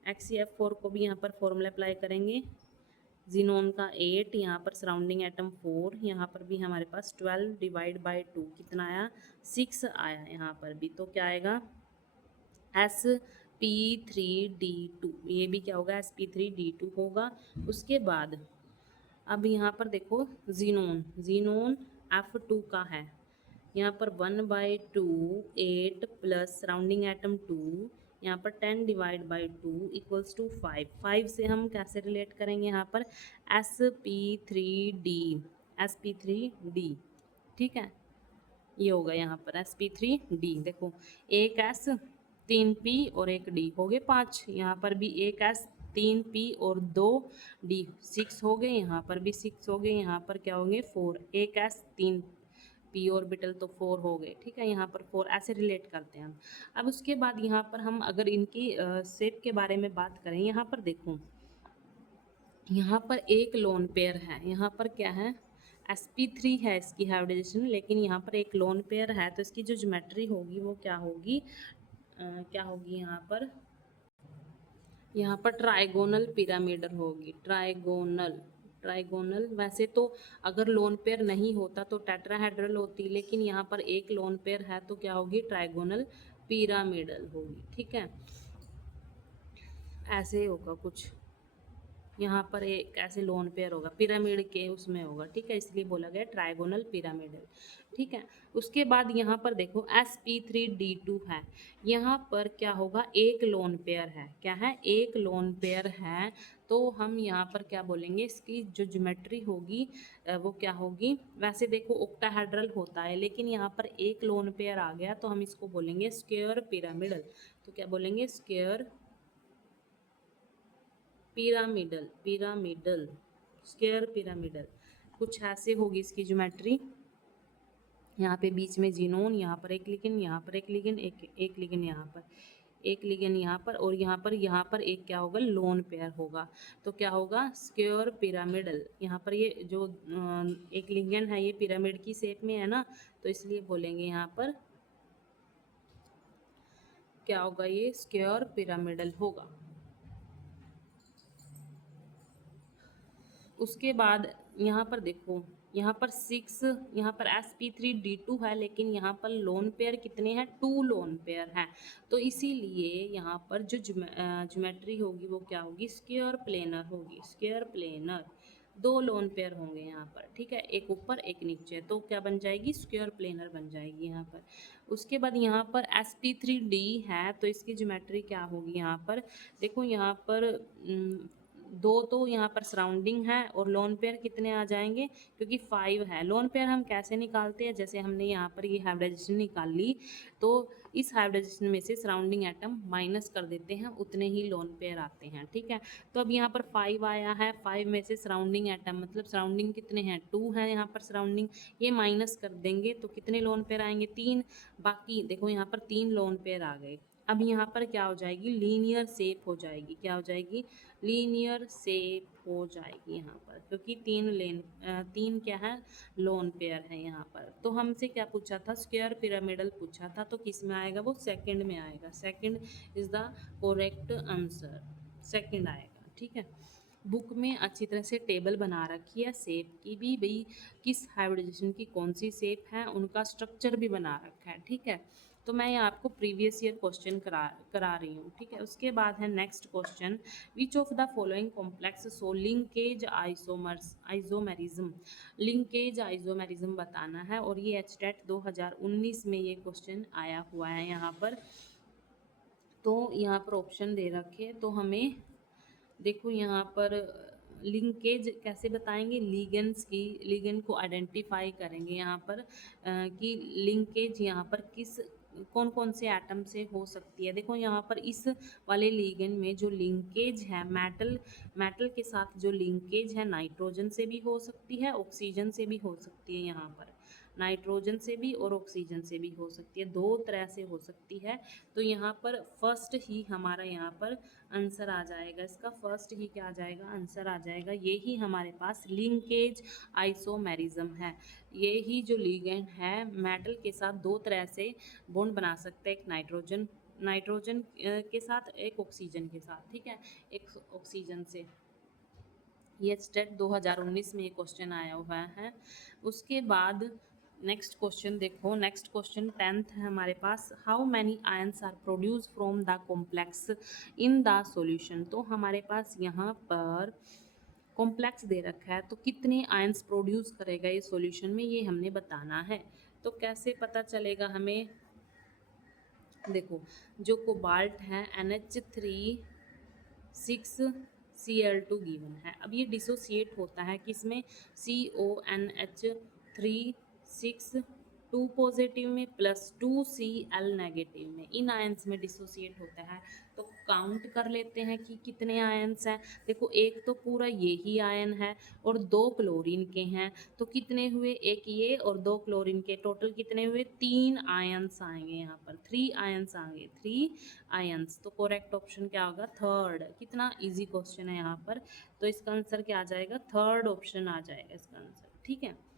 XeF4 को भी यहाँ पर फॉर्मूला अप्लाई करेंगे। जीनोन का 8, यहाँ पर सराउंडिंग एटम 4, यहाँ पर भी हमारे पास 12/2 कितना आया, 6 आया। यहाँ पर भी तो क्या आएगा, sp3d2, ये भी क्या होगा, sp3d2 होगा। उसके बाद अब यहाँ पर देखो जीनोन, जीनोन F2 का है। यहाँ पर 1/2, 8 प्लस सराउंडिंग एटम 2, यहाँ पर 10/2 इक्वल्स टू 5। 5 से हम कैसे रिलेट करेंगे, यहाँ पर sp3d, sp3d। ठीक है, ये होगा यहाँ पर sp3d। देखो एक s, 3p और एक d हो गए 5। यहाँ पर भी एक s, 3p और 2d, 6 हो गए। यहाँ पर भी 6 हो गए। यहाँ पर क्या होंगे, 4। एक s, 3p ऑर्बिटल तो 4 हो गए। ठीक है, यहाँ पर 4 ऐसे रिलेट करते हैं हम। अब उसके बाद यहाँ पर हम अगर इनकी शेप के बारे में बात करें, यहाँ पर देखो, यहाँ पर एक लोन पेयर है। यहाँ पर क्या है, sp3 है इसकी हाइब्रिडाइजेशन, लेकिन यहाँ पर एक लोन पेयर है, तो इसकी जो ज्योमेट्री होगी वो क्या होगी, क्या होगी, यहाँ पर ट्राइगोनल पिरामिडल होगी। Trigonal, trigonal. वैसे तो अगर लोन पेयर नहीं होता तो टेट्राहेड्रल होती, लेकिन यहाँ पर एक लोन पेयर है तो क्या होगी, ट्राइगोनल पिरामिडल होगी। ठीक है, ऐसे होगा कुछ। यहाँ पर एक ऐसे लोन पेयर होगा, पिरामिड के उसमें होगा। ठीक है, इसलिए बोला गया ट्राइगोनल पिरामिडल। ठीक है, उसके बाद यहाँ पर देखो sp3d2 है। यहाँ पर क्या होगा, एक लोन पेयर है। क्या है, एक लोन पेयर है। तो हम यहाँ पर क्या बोलेंगे, इसकी जो ज्योमेट्री होगी वो क्या होगी। वैसे देखो ओक्टाहेड्रल होता है, लेकिन यहाँ पर एक लोन पेयर आ गया तो हम इसको बोलेंगे स्क्वायर पिरामिडल। तो क्या बोलेंगे, square pyramidal, pyramidal, square pyramidal. कुछ ऐसे होगी इसकी ज्योमेट्री। यहाँ पे बीच में जीनोन, यहाँ पर एक लिगेंड, यहाँ पर एक लिगेंड, एक लिगेंड यहाँ पर, एक लिगेंड यहाँ पर, और यहाँ पर एक क्या होगा, लोन पेयर होगा। तो क्या होगा, स्क्वायर पिरामिडल। यहाँ पर ये जो एक लिगेंड है ये पिरामिड की शेप में है ना, तो इसलिए बोलेंगे यहाँ पर क्या होगा, ये स्क्वायर पिरामिडल होगा। उसके बाद यहाँ पर देखो, यहाँ पर 6, यहाँ पर sp3d2 है, लेकिन यहाँ पर लोन पेयर कितने हैं, 2 लोन पेयर हैं। तो इसीलिए यहाँ पर जो ज्योमेट्री होगी वो क्या होगी, स्क्वायर प्लेनर होगी। स्क्वायर प्लेनर, 2 लोन पेयर होंगे यहाँ पर। ठीक है, एक ऊपर एक नीचे, तो क्या बन जाएगी, स्क्वायर प्लेनर बन जाएगी यहाँ पर। उसके बाद यहाँ पर sp3d है, तो इसकी ज्योमेट्री क्या होगी, यहाँ पर देखो, यहाँ पर 2 तो यहाँ पर सराउंडिंग है, और लोन पेयर कितने आ जाएंगे, क्योंकि 5 है। लोन पेयर हम कैसे निकालते हैं, जैसे हमने यहाँ पर ये हाइब्रिडाइजेशन निकाल ली, तो इस हाइब्रिडाइजेशन में से सराउंडिंग एटम माइनस कर देते हैं, उतने ही लोन पेयर आते हैं। ठीक है, तो अब यहाँ पर 5 आया है, 5 में से सराउंडिंग एटम, मतलब सराउंडिंग कितने हैं, 2 है यहाँ पर सराउंडिंग, ये माइनस कर देंगे तो कितने लोन पेयर आएंगे, 3। बाकी देखो यहाँ पर 3 लोन पेयर आ गए। अब यहाँ पर क्या हो जाएगी, लीनियर शेप हो जाएगी। क्या हो जाएगी, लीनियर शेप हो जाएगी यहाँ पर, क्योंकि 3 क्या है, लोन पेयर है यहाँ पर। तो हमसे क्या पूछा था, स्क्वायर पिरामिडल पूछा था, तो किस में आएगा, वो सेकंड में आएगा। Second is the correct answer, second आएगा। ठीक है, बुक में अच्छी तरह से टेबल बना रखी है शेप की भी, भाई किस हाइब्रिडाइजेशन की कौन सी शेप है, उनका स्ट्रक्चर भी बना रखा है। ठीक है, तो मैं ये आपको प्रीवियस ईयर क्वेश्चन करा रही हूँ। ठीक है, उसके बाद है next question, which of the following complex so linkage isomerism. Linkage isomerism बताना है, और ये HTET 2019 में ये क्वेश्चन आया हुआ है यहाँ पर। तो यहाँ पर ऑप्शन दे रखे, तो हमें देखो यहाँ पर लिंकेज कैसे बताएंगे, लिगेंड को आइडेंटिफाई करेंगे यहाँ पर कि लिंकेज यहाँ पर किस कौन कौन से एटम से हो सकती है। देखो यहाँ पर इस वाले लिगेंड में जो लिंकेज है मेटल के साथ जो लिंकेज है नाइट्रोजन से भी हो सकती है, ऑक्सीजन से भी हो सकती है। यहाँ पर नाइट्रोजन से भी और ऑक्सीजन से भी हो सकती है, दो तरह से हो सकती है। तो यहाँ पर फर्स्ट ही हमारा यहाँ पर आंसर आ जाएगा, इसका फर्स्ट ही क्या आ जाएगा, आंसर आ जाएगा। ये ही हमारे पास लिंकेज आइसोमेरिज्म है। ये ही जो लिगेंड है मेटल के साथ दो तरह से बॉन्ड बना सकते हैं, एक नाइट्रोजन के साथ, एक ऑक्सीजन के साथ, ठीक है, एक ऑक्सीजन से। ये स्टेट 2019 में ये क्वेश्चन आया हुआ है। उसके बाद नेक्स्ट क्वेश्चन देखो, नेक्स्ट क्वेश्चन 10th है हमारे पास। How many ions are produce from the complex in the solution. तो हमारे पास यहाँ पर कॉम्प्लेक्स दे रखा है, तो कितने आयंस प्रोड्यूस करेगा ये सॉल्यूशन में, ये हमने बताना है। तो कैसे पता चलेगा हमें, देखो जो कोबाल्ट है NH3 6Cl2 गिवन है। अब ये डिसोसिएट होता है किसमें, CONH3 6 2 पॉजिटिव में प्लस 2Cl नेगेटिव में, इन आयंस में डिसोसिएट होता है। तो काउंट कर लेते हैं कि कितने आयंस हैं। देखो एक तो पूरा ये ही आयन है और दो क्लोरीन के हैं, तो कितने हुए, एक ये और दो क्लोरीन के, टोटल कितने हुए, 3 आयंस आएंगे यहाँ पर, 3 आयंस आएंगे, 3 आयंस। तो करेक्ट ऑप्शन क्या होगा, थर्ड। कितना इजी क्वेश्चन है यहाँ पर, तो इसका आंसर क्या आ जाएगा, थर्ड ऑप्शन आ जाएगा इसका आंसर, ठीक है।